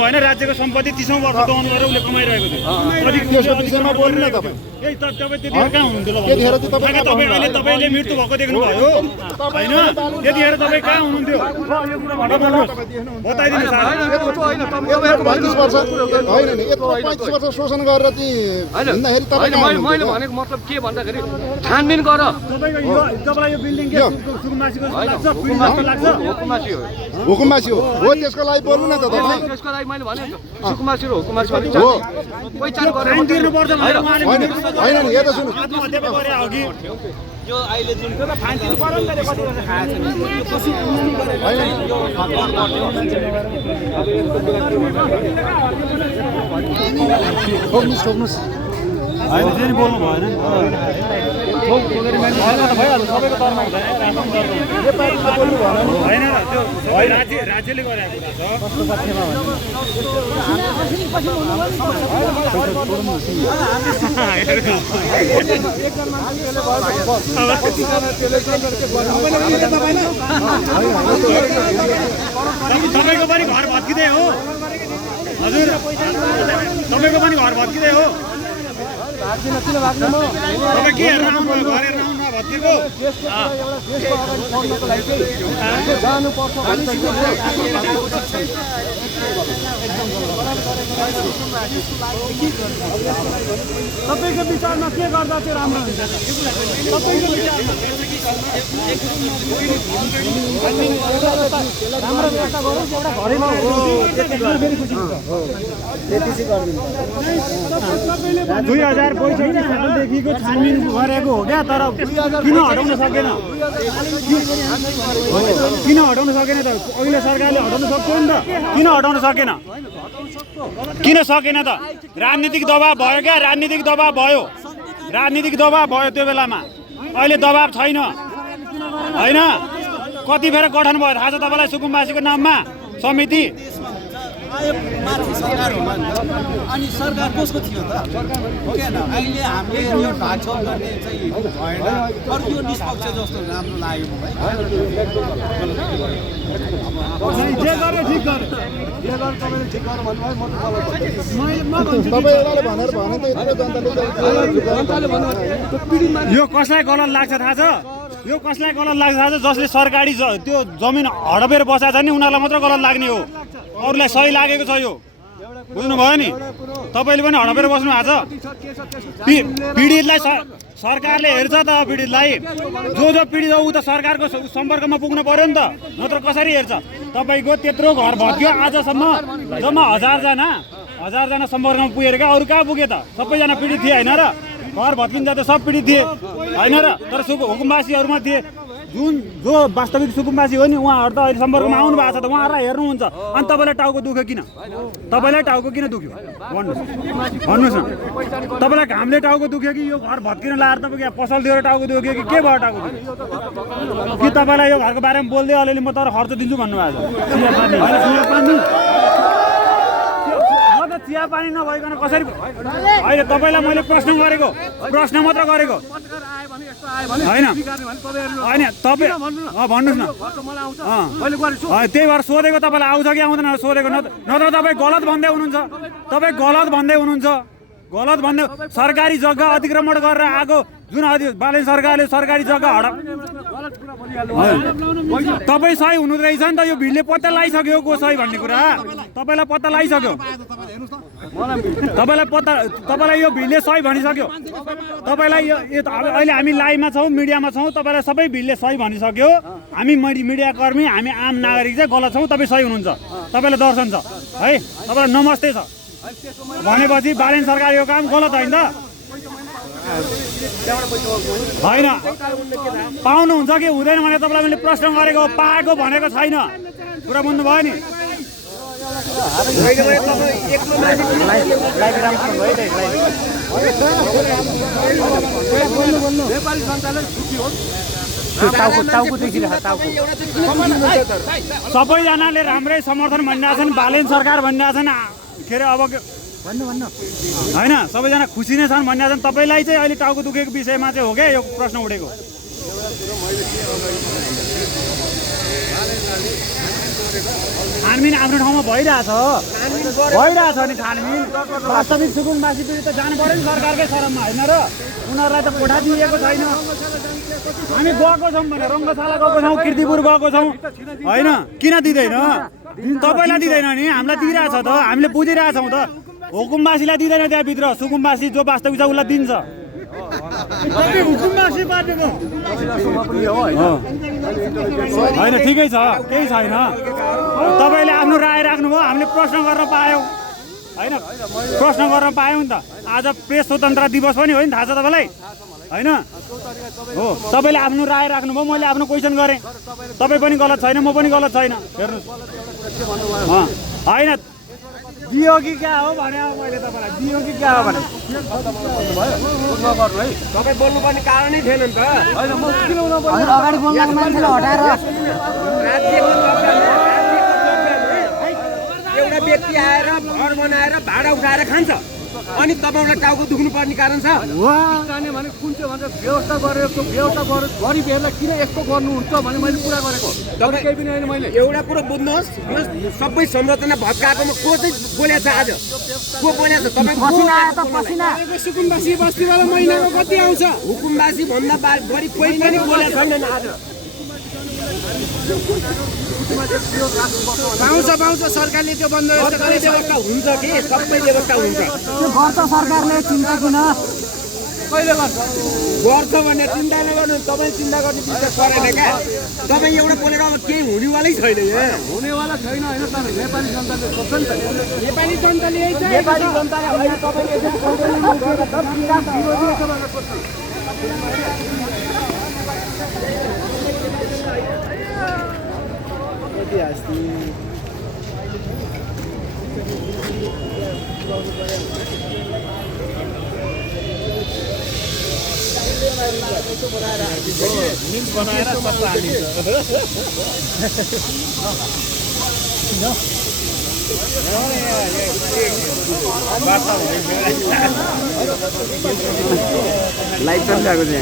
भएन राज्यको सम्पत्ति 30औं वर्ष दहन गरेर उसले कमाइरहेको थियो त्यसको विषयमा बोल्नु न तपाईँ ए तपाईँ त्यतिखेर कहाँ हुनुहुन्थ्यो अहिले तपाईँले मृत्यु भएको देख्नुभयो होइन त्यतिखेर तपाईँ कहाँ हुनुहुन्थ्यो बताइदिनु होइन नि यत्रो 35 वर्ष शोषण गरेर चाहिँ हिँड्दाखेरि तपाईँ मैले भनेको मतलब के भन्दाखेरि छानबिन गर तपाईँलाई यो बिल्डिङ के सुकुम्बासीको लाग्छ हुकुमासी हो हुकुमबासी हो त्यसको लागि बोल्नु न त तपाईँ त्यसको लागि मैले भने सुकुमासी र हुकुमासी भने पहिचान गरेर फाइन तिर्नुपर्छ होइन नि यता सुन्नु आत्महत्या गरे हो कि यो अहिले जुन फाइन तिर्नु पर्यो नि त कति वर्ष खाएको ठोक्नुहोस् ठोक्नुहोस् होइन चाहिँ बोल्नु भएन होइन त्यो राज्यले गरेको कुरा तपाईँको पनि घर भत्किँदै हो हजुर तपाईँको पनि घर भत्किँदै हो तपाईँ के हेरेर आउनुभयो घर हेरेर आउनु भत्किएको तपाईँको विचारमा के गर्दा चाहिँ राम्रो हुन्छ तपाईँको विचारमा राम्रो व्यवस्था गरौँ एउटा घरैमा फेरि खुसी हुन्छ 2065 सालदेखिको छानबिन गरेको हो क्या तर किन हटाउन सकेन त अघिल्लो सरकारले हटाउन सक्थ्यो नि त किन हटाउन सकेन त राजनीतिक दबाब भयो क्या राजनीतिक दबाब भयो त्यो बेलामा अहिले दबाब छैन होइन कति फेर गठन भयो थाहा छ तपाईँलाई सुकुम्बासीको नाममा समिति माथि सरकार हो अनि सरकार कसको थियो त हो कि होइन अहिले हामीले यो भागछोड गर्ने चाहिँ भएन अरू यो निष्पक्ष जस्तो राम्रो लाग्यो जे गरे ठिक गरे तपाईँले ठिक गर्नु भन्नुभयो तपाईँ एउटाले भनेर भने त यत्रो जनताले यो कसलाई गलत लाग्छ थाहा छ यो कसलाई गलत लाग्छ थाहा छ जसले सरकारी त्यो जमिन हडपेर बसाएको छ नि उनीहरूलाई मात्र गलत लाग्ने हो अरूलाई सही लागेको छ यो बुझ्नुभयो नि तपाईँले पनि हडपेर बस्नु भएको छ पीडितलाई सरकारले हेर्छ त पीडितलाई जो पीडित हो ऊ त सरकारको सम्पर्कमा पुग्नु पर्यो नि त नत्र कसरी हेर्छ तपाईँको त्यत्रो घर भत्क्यो आजसम्म जम्मा 1000 जना सम्पर्कमा पुगेर क्या अरू कहाँ पुगे त सबैजना पीडित थिए होइन र घर भत्किन्छ त सब पीडित थिए होइन र तर हुकुमवासीहरूमा थिए जो वास्तविक सुकुम्बासी हो नि उहाँहरू त अहिले सम्पर्कमा आउनु भएको छ त उहाँहरूलाई हेर्नुहुन्छ अनि तपाईँलाई टाउको दुख्यो किन दुख्यो भन्नुहोस् न तपाईँलाई घामले टाउको दुख्यो कि यो घर भत्किन लाएर तपाईँको यहाँ पसल दिएर टाउको दुख्यो कि के भयो टाउको दुख्यो कि तपाईँलाई यो घरको बारेमा बोल्दै अलिअलि म तर खर्च दिन्छु भन्नुभएको छ चिया पानी नभइकन कसरी अहिले तपाईँलाई मैले प्रश्न मात्र गरेको होइन तपाईँ भन्नुहोस् न त्यही भएर सोधेको तपाईँलाई आउँछ कि आउँदैन सोधेको नत्र तपाईँ गलत भन्दै हुनुहुन्छ सरकारी जग्गा अतिक्रमण गरेर आएको जुन बालेन सरकारले सरकारी जग्गा तपाईँ सही हुनु रहेछ नि त यो भिडले पत्ता लगाइसक्यो को सही भन्ने कुरा तपाईँलाई पत्ता लगाइसक्यो तपाईँलाई यो भिडले सही भनिसक्यो तपाईँलाई यो अहिले हामी लाइभमा छौँ मिडियामा छौँ तपाईँलाई सबै भिडले सही भनिसक्यो हामी मिडियाकर्मी हामी आम नागरिक चाहिँ गलत छौँ तपाईँ सही हुनुहुन्छ तपाईँलाई दर्शन छ है तपाईँलाई नमस्ते छ भनेपछि बालेन सरकार यो काम गलत होइन त होइन पाउनुहुन्छ कि हुँदैन भने तपाईँलाई मैले प्रश्न गरेको पाएको भनेको छैन कुरा बुझ्नुभयो नि सबैजनाले राम्रै समर्थन भनिरहेछन् बालेन सरकार भनिरहेछन् के अरे अब होइन सबैजना खुसी नै छन् भनिरहेछन् तपाईँलाई चाहिँ अहिले टाउको दुखेको विषयमा चाहिँ हो क्या यो प्रश्न उठेको छानबिन आफ्नो ठाउँमा भइरहेछ नि छानबिन। वास्तविक सुकुम्बासी पीडित त जानु पर्यो नि सरकारकै शरणमा होइन र? उनीहरूलाई त कोठा दिएको छैन। हामी गएको छौँ भने रङ्गशाला गएको छौँ, किर्तिपुर गएको छौँ होइन, किन दिँदैन? तपाईँलाई दिँदैन नि, हामीलाई दिइरहेछ त, हामीले बुझिरहेछौँ त। हुकुमबासीलाई दिँदैन, त्यहाँभित्र सुकुम्बासी जो वास्तविक छ उसलाई दिन्छ। हुकुमबासी पार्टीको होइन, ठिकै छ, केही छैन। तपाईँले आफ्नो राय राख्नुभयो, हामीले प्रश्न गर्न पायौँ होइन, प्रश्न गर्न पायौँ नि त। आज प्रेस स्वतन्त्रता दिवस पनि हो नि, थाहा छ तपाईँलाई होइन? हो, तपाईँले आफ्नो राय राख्नुभयो, मैले आफ्नो क्वेसन गरेँ। तपाईँ पनि गलत छैन, म पनि गलत छैन। हेर्नुहोस् होइन, दियो कि क्या हो भने मैले तपाईँलाई दियो कि क्या हो भने तपाईँ बोल्नुपर्ने कारणै थिएन नि त। अगाडि बोल्नु मान्छेलाई हटाएर एउटा व्यक्ति आएर घर बनाएर भाडा उठाएर खान्छ, अनि तपाईँलाई टाउको दुख्नु पर्ने कारण छ? जाने भने कुन चाहिँ भन्छ व्यवस्था गरेको व्यवस्था गरिबहरूलाई किन यस्तो गर्नुहुन्छ भने मैले कुरा गरेको तपाईँ केही पनि होइन। मैले एउटा कुरो बुझ्नुहोस्, यो सबै संरचना भत्काएकोमा को चाहिँ बोलेछ आज? को बोलेछ? तपाईँ सुकुम्बासी बस्तीवाला महिनाको कति आउँछ? हुकुमबासी भन्दा बढी कोही पनि बोलेको छैन आज। पाउँछ सरकारले त्यो बन्दोबस्त सबै व्यवस्था हुन्छ कि? सबै व्यवस्था हुन्छ त्यो गर्छ सरकारले, चिन्ता किन? कहिले गर्छ? गर्छ भने चिन्ता नगर्नु, तपाईँ चिन्ता गर्ने विषय परेन क्या। तपाईँ एउटा बोलेर अब केही हुनेवालै छैन यहाँ। हुनेवाला छैन होइन, तर नेपाली जनताले सोध्छ नि त। नेपाली जनताले यही छ, नेपाली जनताले होइन, तपाईँले यसरी बनाएर सबै लाइट पनि गएको छ।